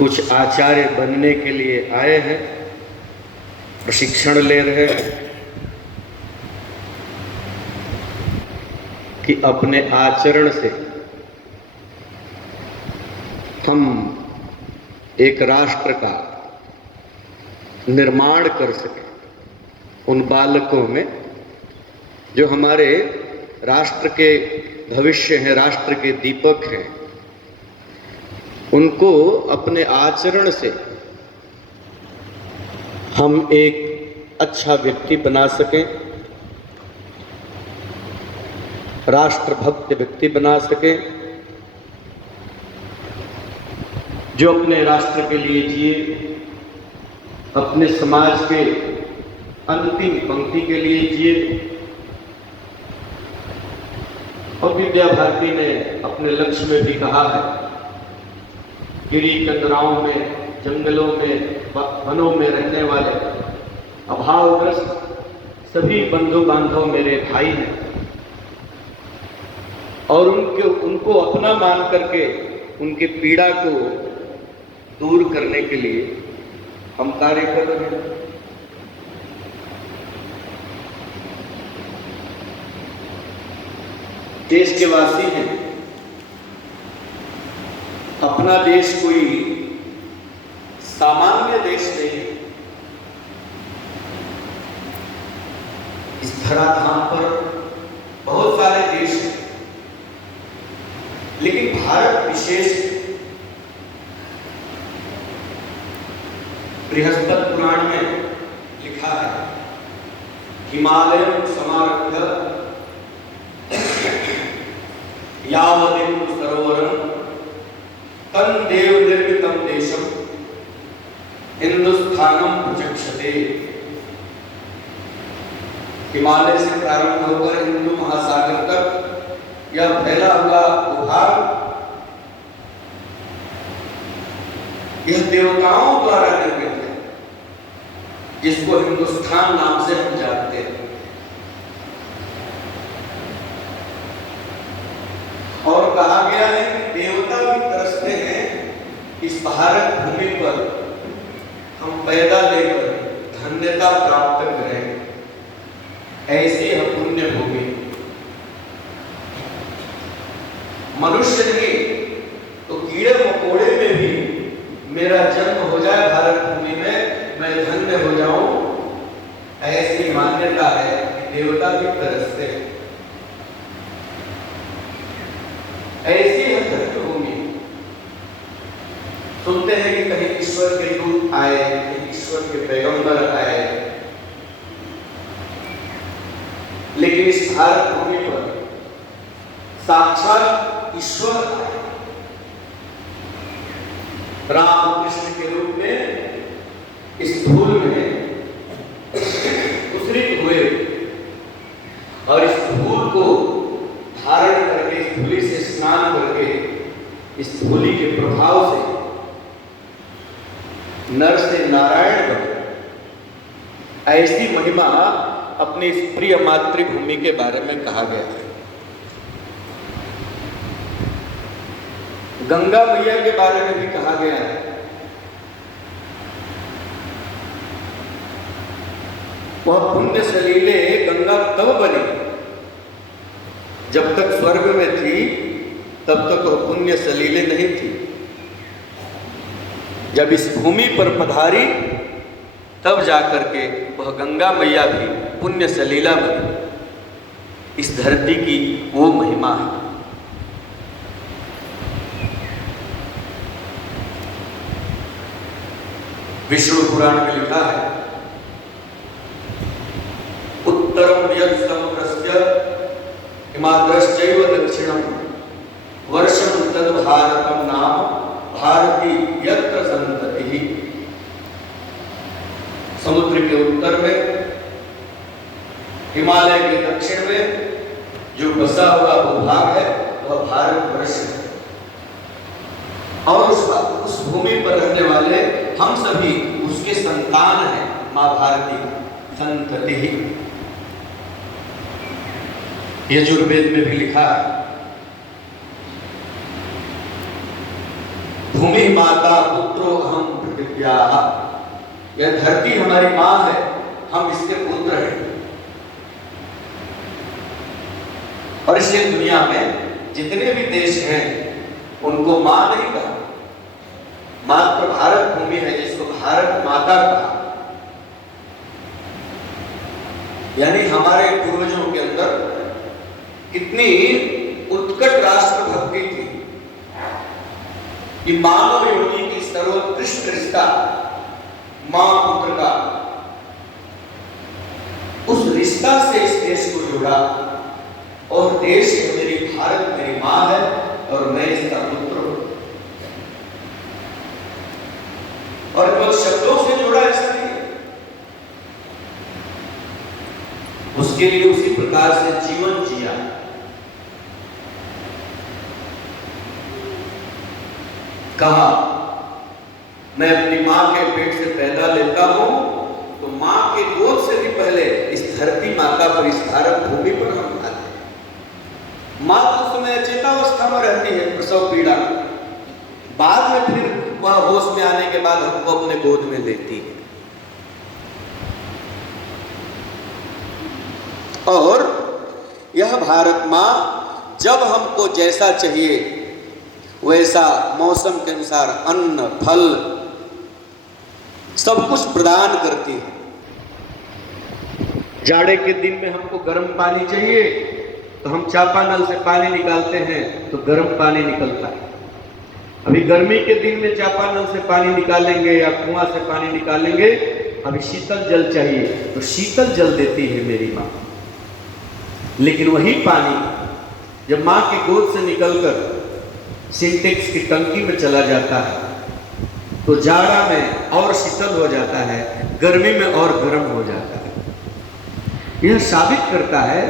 कुछ आचार्य बनने के लिए आए हैं, प्रशिक्षण ले रहे हैं कि अपने आचरण से हम एक राष्ट्र का निर्माण कर सकें। उन बालकों में जो हमारे राष्ट्र के भविष्य हैं, राष्ट्र के दीपक हैं, उनको अपने आचरण से हम एक अच्छा व्यक्ति बना सकें, राष्ट्रभक्त व्यक्ति बना सकें, जो अपने राष्ट्र के लिए जिए, अपने समाज के अंतिम पंक्ति के लिए जिए। और विद्या भारती ने अपने लक्ष्य में भी कहा है, गिरी कंदराओं में, जंगलों में, वनों में रहने वाले अभावग्रस्त सभी बंधु बांधव मेरे भाई हैं, और उनको अपना मान करके उनकी पीड़ा को दूर करने के लिए हम कार्य कर रहे हैं। देश के वासी हैं, अपना देश कोई सामान्य देश नहीं। इस धराधाम पर बहुत सारे देश हैं, लेकिन भारत विशेष। बृहस्पति पुराण में लिखा है, हिमालय समारभ्य यावदिन्दु सरोवरम तन देव निर्मितम देशम हिंदुस्थानम प्रचक्षते। हिमालय से प्रारंभ होकर हिंदू महासागर तक यह फैला हुआ भूभाग यह देवताओं द्वारा निर्मित है, जिसको हिंदुस्तान नाम से हम जानते हैं। और कहा गया है कि देवता भी तरसते हैं इस भारत भूमि पर हम पैदा लेकर धन्यता प्राप्त करें। ऐसी है पुण्य भूमि। मनुष्य नहीं तो कीड़े मकोड़े में भी मेरा जन्म हो जाए भारत भूमि में, मैं धन्य हो जाऊं, ऐसी मान्यता है कि देवता भी तरसते हैं। ऐसी है धन्य भूमि। सुनते हैं कि कहीं ईश्वर के दूत आए, कहीं ईश्वर के पैगंबर आए, लेकिन इस भारत भूमि पर साक्षात ईश्वर आए, राम कृष्ण के रूप में इस धूल में उतरित हुए, और इस धूल को धारण करके, इस धूली से स्नान करके, इस धूली के प्रभाव से नर से नारायण बने। ऐसी महिमा अपनी इस प्रिय मातृभूमि के बारे में कहा गया है। गंगा मैया के बारे में भी कहा गया है, वह पुण्य सलीले गंगा तब बनी जब तक स्वर्ग में थी, तब तक वह पुण्य सलीले नहीं थी। जब इस भूमि पर पधारी, तब जाकर के वह गंगा मैया भी पुण्य सलीला बनी। इस धरती की वो महिमा है। विष्णु पुराण में लिखा है, उत्तरम यत् समुद्रस्य हिमाद्रश्चैव दक्षिणम वर्षं तद् भारतम नाम भारती यत्र संततिः। समुद्र के उत्तर में, हिमालय के दक्षिण में जो बसा हुआ भूभाग है वह भारतवर्ष है, और उस भूमि पर रहने वाले हम सभी उसके संतान हैं। मां भारती संतति ही यजुर्वेद में भी लिखा है, भूमि माता पुत्रो अहम प्रतिज्ञा, यह धरती हमारी मां है, हम इसके पुत्र हैं। और इसलिए दुनिया में जितने भी देश हैं उनको मां नहीं कहा, मात्र भारत भूमि है जिसको भारत माता कहा। यानी हमारे पूर्वजों के अंदर कितनी उत्कट राष्ट्र भक्ति थी कि मानव योनि की सर्वोत्कृष्ट रिश्ता मां पुत्र का, उस रिश्ता से इस देश को जोड़ा। और देश मेरी भारत मेरी मां है और मैं इसका पुत्र हूं। और केवल शब्दों से जोड़ा ऐसा नहीं, उसके लिए उसी प्रकार से जीवन जिया। कहा मैं अपनी मां के पेट से पैदा लेता हूं तो मां के गोद से भी पहले इस धरती माता पर, इस भारत भूमि पर हम आते हैं। मां तो उस समय अचेतावस्था में रहती है, प्रसव पीड़ा, बाद में फिर वह होश में आने के बाद हमको अपने गोद में लेती है। और यह भारत मां जब हमको जैसा चाहिए वैसा मौसम के अनुसार अन्न फल सब कुछ प्रदान करती है। जाड़े के दिन में हमको गर्म पानी चाहिए तो हम चापानल से पानी निकालते हैं तो गर्म पानी निकलता है। अभी गर्मी के दिन में चापानल से पानी निकालेंगे या कुआं से पानी निकालेंगे, अभी शीतल जल चाहिए तो शीतल जल देती है मेरी माँ। लेकिन वही पानी जब माँ की गोद से निकलकर सिंटेक्स की टंकी में चला जाता है तो जाड़ा में और शीतल हो जाता है, गर्मी में और गर्म हो जाता है। यह साबित करता है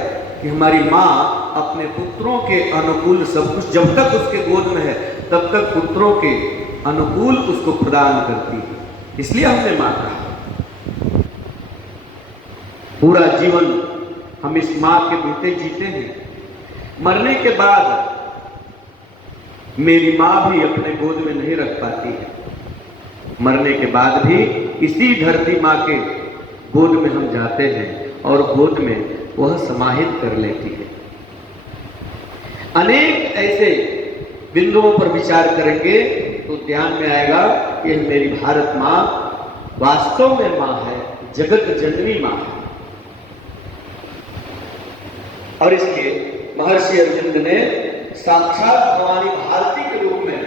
कि हमारी माँ अपने पुत्रों के अनुकूल सब कुछ, जब तक उसके गोद में है तब तक पुत्रों के अनुकूल उसको प्रदान करती है। इसलिए हमने माँ कहा। पूरा जीवन हम इस माँ के बेटे जीते हैं। मरने के बाद मेरी माँ भी अपने गोद में नहीं रख पाती है, मरने के बाद भी इसी धरती माँ के गोद में हम जाते हैं और गोद में वह समाहित कर लेती है। अनेक ऐसे बिंदुओं पर विचार करेंगे तो ध्यान में आएगा कि मेरी भारत माँ वास्तव में माँ है, जगत जननी माँ है। और इसलिए महर्षि अरविंद ने साक्षात भवानी भारती के रूप में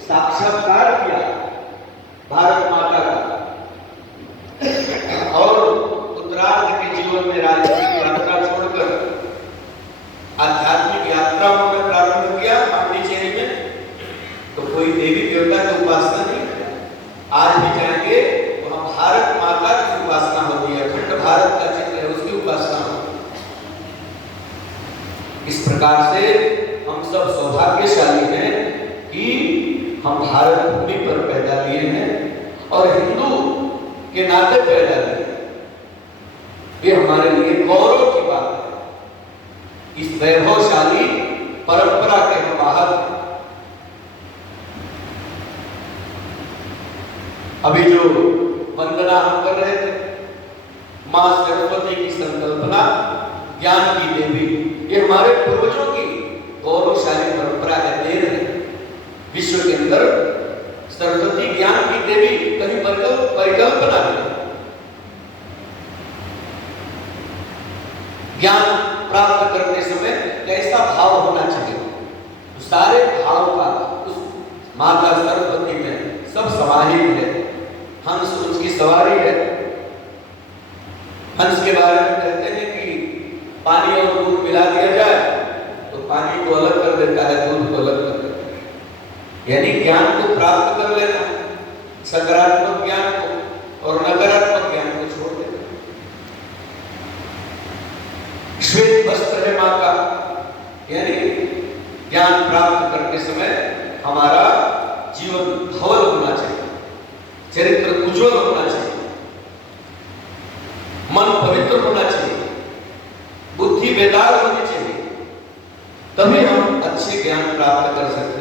साक्षात्कार किया भारत माता का। और उत्तरार्ध के जीवन में राजनीतिक यात्रा छोड़कर आध्यात्मिक यात्रा में प्रारंभ किया पांडिचेरी में। तो कोई देवी देवता की उपासना नहीं है। आज भी जाएंगे तो हम भारत माता की उपासना होती है, अखंड भारत का चित्र है, उसकी उपासना होती है। इस प्रकार से हम सब सौभाग्यशाली हैं कि हम भारत भूमि पर पैदा लिए हैं और हिंदू के नाते पैदा लिए। ये हमारे लिए गौरव की बात है। इस वैभवशाली परंपरा के हम बाहर हैं। अभी जो वंदना हम कर रहे थे, मां सरस्वती की संकल्पना ज्ञान की देवी, ये हमारे पूर्वजों की गौरवशाली परंपरा है, देन है। विश्व के अंदर सरस्वती ज्ञान की देवी कहीं परिकल्पना नहीं। ज्ञान प्राप्त करते समय कैसा भाव होना चाहिए, तो सारे भाव का उस माता सरस्वती में सब समाहित है। हंस उसकी सवारी है। हंस के बारे में कहते हैं कि पानी और दूध मिला दिया जाए तो पानी को अलग कर देता है, दूध को अलग कर देता है। यानी ज्ञान को प्राप्त कर लेना, सकारात्मक ज्ञान को और नकारात्मक ज्ञान को छोड़ देना। श्वेत वस्त्र है मां का, यानी ज्ञान प्राप्त करते समय हमारा जीवन धवल होना चाहिए, चरित्र उज्ज्वल होना चाहिए, मन पवित्र होना चाहिए, बुद्धि बेदार होनी चाहिए, तभी हम अच्छे ज्ञान प्राप्त कर सकते हैं।